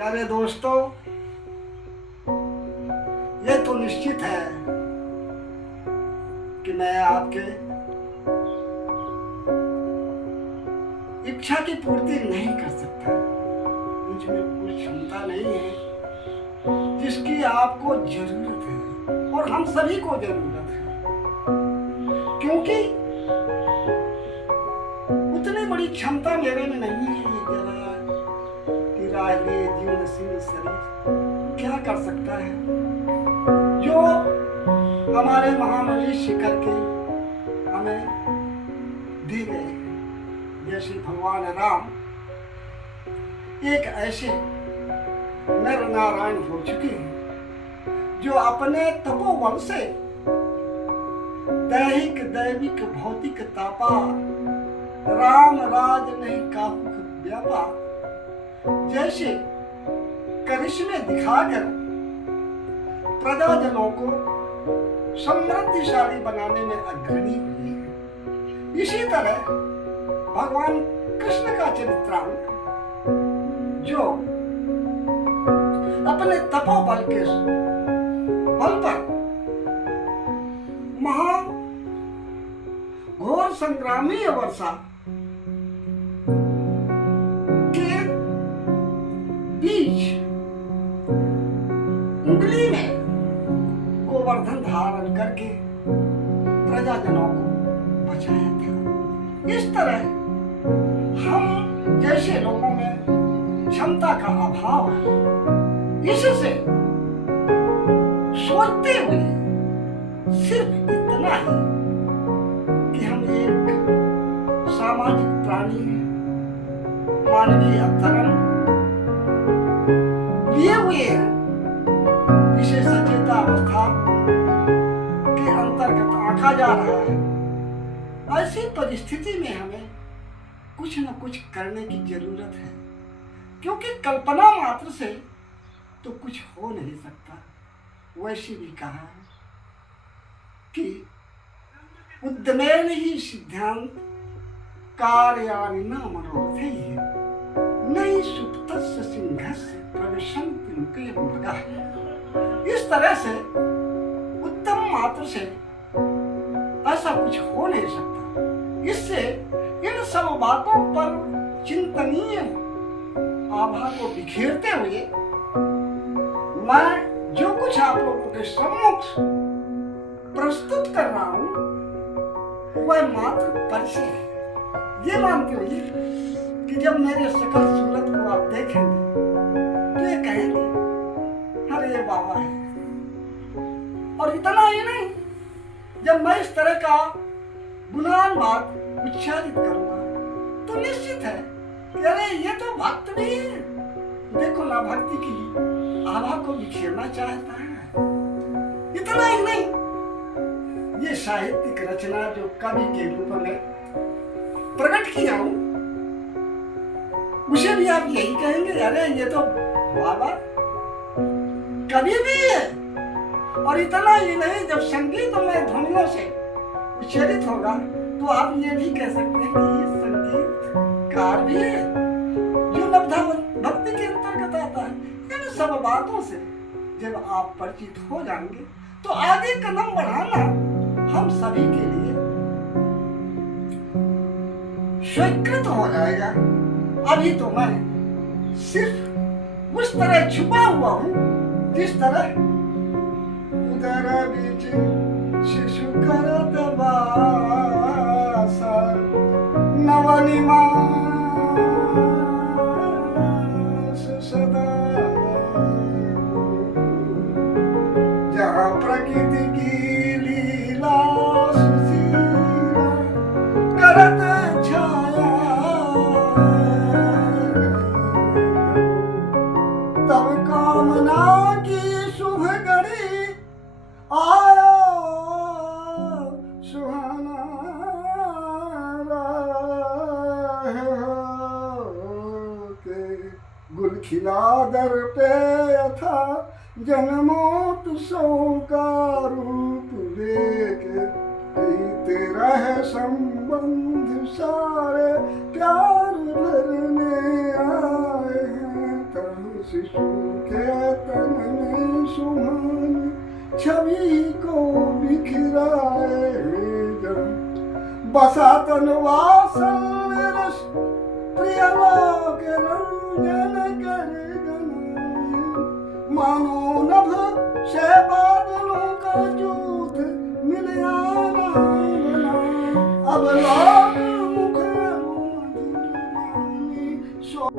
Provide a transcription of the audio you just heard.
प्यारे दोस्तों, ये तो निश्चित है कि मैं आपके इच्छा की पूर्ति नहीं कर सकता। मुझ में कोई क्षमता नहीं है जिसकी आपको जरूरत है और हम सभी को जरूरत है, क्योंकि उतनी बड़ी क्षमता मेरे में नहीं है कि राजनीय जीवनशील शरीर क्या कर सकता है जो हमारे महामनीषी करके हमें दी गए। जैसे भगवान राम एक ऐसे नर नारायण हो चुके हैं जो अपने तपोबल से दैहिक दैविक भौतिक तापा राम राज नहीं काहुक व्यापार जैसे करिश्मे दिखाकर प्रजाजनों को समृद्धिशाली बनाने में अग्रणी हुई है। इसी तरह भगवान कृष्ण का चरित्रांक जो अपने तपोबल के बल पर महा घोर संग्रामीय वर्षा के बीच उंगली में गोवर्धन धारण करके प्रजाजनों को बचाया था। इस तरह हम जैसे लोगों में क्षमता का अभाव है, इससे सोचते हुए सिर्फ इतना ही कि हम एक सामाजिक प्राणी हैं, मानवीय अवतरण लिए हुए हैं, इसे सचेता अवस्था के अंतर्गत आंका जा रहा है। ऐसी परिस्थिति में हमें कुछ न कुछ करने की जरूरत है, क्योंकि कल्पना मात्र से तो कुछ हो नहीं सकता। वैसे भी कहा है कि उद्यमेन ही सिद्धांत कार्याणि न मनोरथे नहीं सुप्तस्य सिंहस्य प्रविशन्ति मुखे मृगः। इस तरह से उत्तम मात्र से ऐसा कुछ हो नहीं सकता। इससे इन सब बातों पर चिंतनीय आभा को बिखेरते हुए मैं जो कुछ आप लोगों के सम्मुख प्रस्तुत कर रहा हूं वह मात्र परिचय है। ये मानते हुए कि जब मेरे सकल सूरत को आप देखेंगे तो ये कहेंगे अरे बाबा है। और इतना ही नहीं, जब मैं इस तरह का गुणान बात उच्चारित करूंगा तो निश्चित है कि अरे ये तो भक्त भी है। देखो ना, भक्ति की आभा को बिखेरना चाहता है। इतना ही नहीं, ये साहित्यिक रचना जो कवि के रूप में प्रकट किया हूं उसे भी आप यही कहेंगे अरे ये तो बाबा कवि भी है। और इतना ही नहीं, जब संगीत में ध्वनियों से उच्चारित होगा तो आप ये भी कह सकते हैं कि ये संगीतकार भी है जो नवधा भक्ति के अंतर्गत आता है। इन सब बातों से जब आप परिचित हो जाएंगे तो आगे कदम बढ़ाना हम सभी के लिए स्वीकृत हो जाएगा। अभी तो मैं सिर्फ उस तरह छुपा हुआ हूं जिस तरह उदर बीच शिशु करत वास नवनिमास सदा, जहाँ प्रकृति की लीला सुशीला करत छाया, तब कामना की शुभ घड़ी आया सुहाना के गुल खिला दर पे था जन्मों सौ का रूप लेके तेरा है संबंध सारे प्यार भरने आए हैं। शिशु के तन में सुहानी छवि को बिखराए जन बसा तन वासन रस प्रिय लोक रंजन कर गन मानो